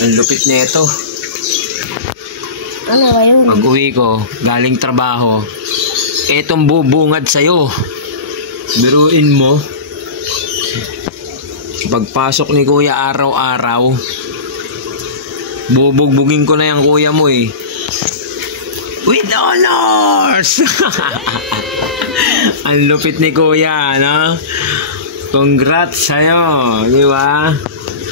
Ang lupit nito. Ano ba yun? Pag uwi ko, galing trabaho, etong bubungad sa'yo. Biruin mo. Pagpasok ni kuya araw-araw, bubugbugin ko na yung kuya mo eh. With honors! Ang lupit ni kuya, no? Congrats sa'yo, di ba?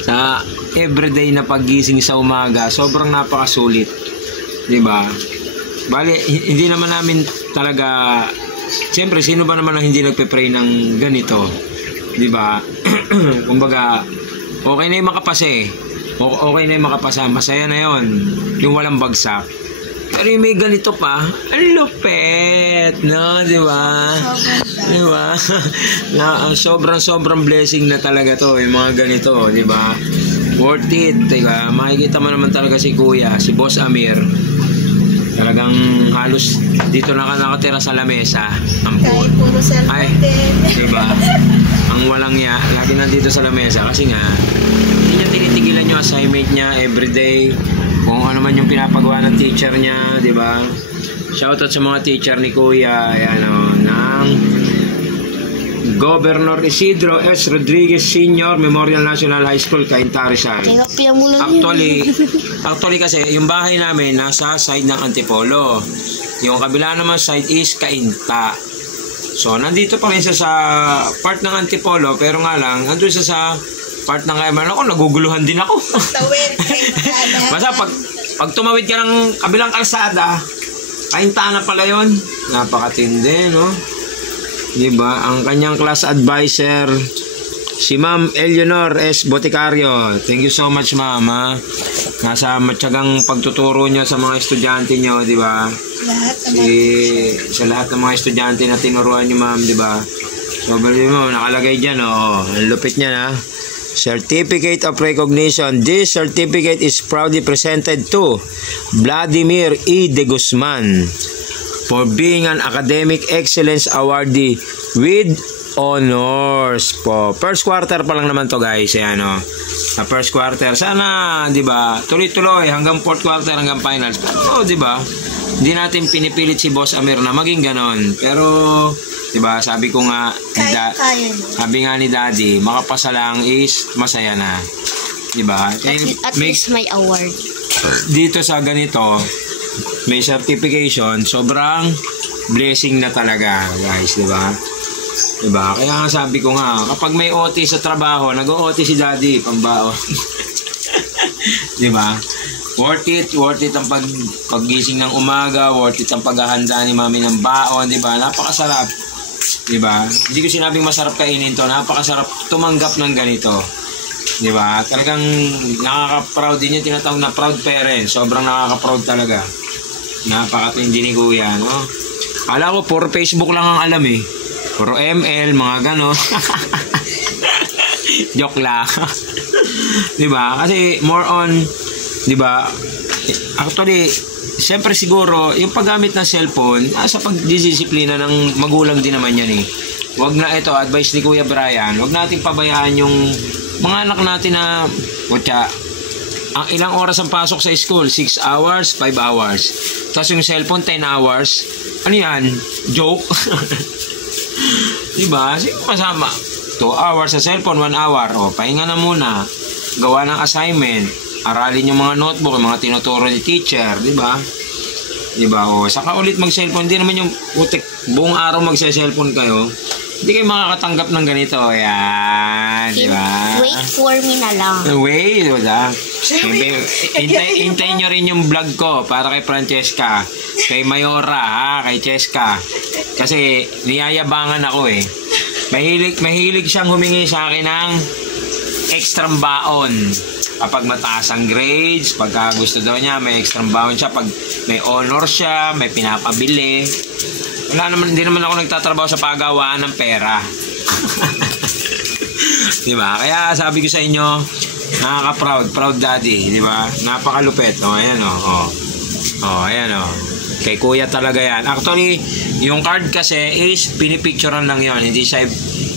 Sa everyday na paggising sa umaga, sobrang napakasulit. Diba? Bale, hindi naman namin talaga, siyempre, sino ba naman ang hindi nagpe-pray ng ganito? Diba? Kumbaga, okay na yung makapase. Okay na yung makapasa. Masaya na yon, yung walang bagsak. Pero yung may ganito pa, ang lupet, no? Diba? Diba? Sobrang blessing na talaga to, yung mga ganito, diba? Worth it, diba? Makikita mo naman talaga si kuya, si Boss Amir. Talagang halos dito na nakatira sa lamesa. Kahit puro cellphone din. Diba? Ang walang niya, lagi nandito sa lamesa kasi nga, hindi niya tinitigilan yung assignment niya everyday. Kung ano man yung pinapagawa ng teacher niya, diba? Shoutout sa mga teacher ni Kuya, ayan o, ng Governor Isidro S. Rodriguez Sr. Memorial National High School, Cainta, Rizal. Actually kasi, yung bahay namin nasa side ng Antipolo. Yung kabila naman side is Cainta. So, nandito pa rin siya sa part ng Antipolo, pero nga lang, nandun siya sa part ng Cainta. Ako, naguguluhan din ako. Basta pag tumawid ka ng kabilang kalsada, Cainta na pala yun. Napakatindi, no? Diba? Ang kanyang class advisor, si Ma'am Eleanor S. Boticario. Thank you so much, Ma'am. Nasa matyagang pagtuturo niyo sa mga estudyante niyo, diba? Sa lahat ng mga estudyante na tinuruan niyo, Ma'am, diba? So, bali mo, nakalagay dyan, oh. Ang lupit niya, na. Certificate of Recognition. This certificate is proudly presented to Vladimir E. De Guzman for being an academic excellence awardee with honors po. First quarter pa lang naman to, guys. Ayan, o. Sa first quarter. Sana, di ba, tuloy-tuloy hanggang fourth quarter, hanggang finals. Pero, di ba, hindi natin pinipilit si Boss Amir na maging ganon. Pero, di ba, sabi ko nga, sabi nga ni Daddy, makapasa lang is masaya na. Di ba? At least may award. Dito sa ganito, may certification, sobrang blessing na talaga, guys, di ba? Diba? Kaya nga sabi ko nga, kapag may OT sa trabaho, nag-OT si Daddy, pambao. Diba? Worth it ang paggising ng umaga, worth it ang paghahanda ni Mami ng baon, diba? Napakasarap. Diba? Hindi ko sinabing masarap kainin to, napakasarap tumanggap ng ganito. Diba? Talagang nakaka-proud din yung tinatawag na proud parent. Sobrang nakaka-proud talaga. Napakatindi ni Kuya, no? Kala ko, puro Facebook lang ang alam eh. Puro ML, mga gano'n. Joke lang. Diba? Kasi more on, diba? Actually, siyempre siguro, yung paggamit ng cellphone, sa pagdisiplina ng magulang din naman yan eh. Wag na ito, advice ni Kuya Brian, wag natin pabayaan yung mga anak natin na, kutya, ang ilang oras ang pasok sa school, 6 hours, 5 hours. Tapos yung cellphone, 10 hours. Ano yan? Joke? Diba? Sige masama. 2 hours sa cellphone, 1 hour. O, pahinga na muna. Gawa ng assignment. Aralin yung mga notebook, yung mga tinuturo ni teacher. Diba? Diba? O, saka ulit mag-cellphone. Hindi naman yung putik, buong araw mag-cellphone kayo. Hindi kayo makakatanggap ng ganito. Ayan. Diba? Wait for me na lang. Wait. Diba? Hintayin nyo rin yung vlog ko para kay Francesca. Kay Mayora, ha? Kay Cheska. Kasi niyayabangan ako eh. Mahilig siyang humingi sa akin ng extra baon. Kapag mataas ang grades, pagka gusto daw niya, may extra baon siya. Pag may honor siya, may pinapabili. Hindi naman ako nagtatrabaho sa paggawaan ng pera. Diba? Kaya sabi ko sa inyo, nakaka-proud, proud daddy, diba? Napakalupit. O, ayan o. O, ayan o. Kay Kuya talaga yan. Actually, Yung card kasi is pinipicturean lang yon, hindi siya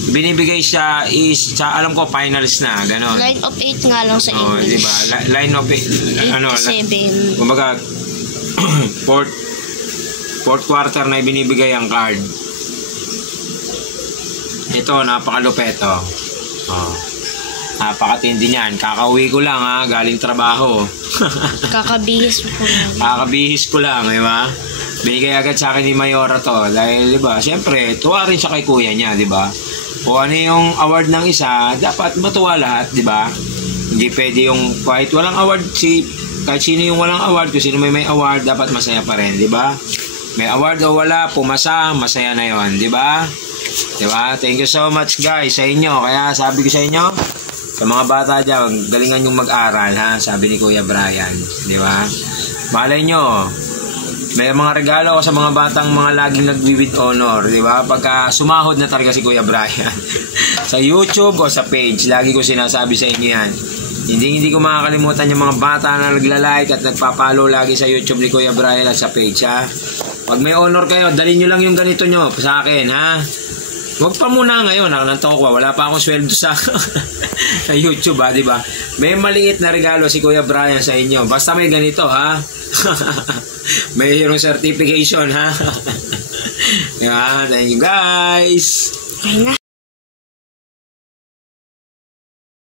binibigay siya is sa alam ko finals na ganon. Line of 8 nga lang sa Oh, English. di ba? Line of 7. kumbaga fourth quarter na binibigay ang card. Ito napakalupet oh. Oh. Napakatindi niyan. Kakauwi ko lang ha, galing trabaho. Kakabihis po lang. Kakabihis ko lang, di ba? Binigay agad sa akin ni Mayora to. Dahil, di ba, siyempre, tuwa rin siya kay kuya niya, di ba? Kung ano yung award ng isa, dapat matuwa lahat, di ba? Hindi pwede yung kahit walang award, kahit sino yung walang award, kung sino may award, dapat masaya pa rin, di ba? May award o wala, pumasa, masaya na yon, di ba? Di ba? Thank you so much guys sa inyo. Kaya sabi ko sa inyo, sa mga bata dyan, galingan yung mag-aral, ha? Sabi ni Kuya Brian. Di ba? Malay nyo, may mga regalo ko sa mga batang mga laging nag-with honor. Di ba? Pagka sumahod na talaga si Kuya Brian. Sa YouTube o sa page, lagi ko sinasabi sa inyo yan. Hindi ko makakalimutan yung mga bata na nagla-like at nagpapalo lagi sa YouTube ni Kuya Brian at sa page, ha? Pag may honor kayo, dalhin nyo lang yung ganito nyo sa akin, ha? Huwag pa muna ngayon, nakananto ko, wala pa akong sweldo sa sa YouTube, ha, di ba? May maliit na regalo si Kuya Brian sa inyo. Basta may ganito, ha? May hero certification, ha? Yeah, thank you guys. Ay na.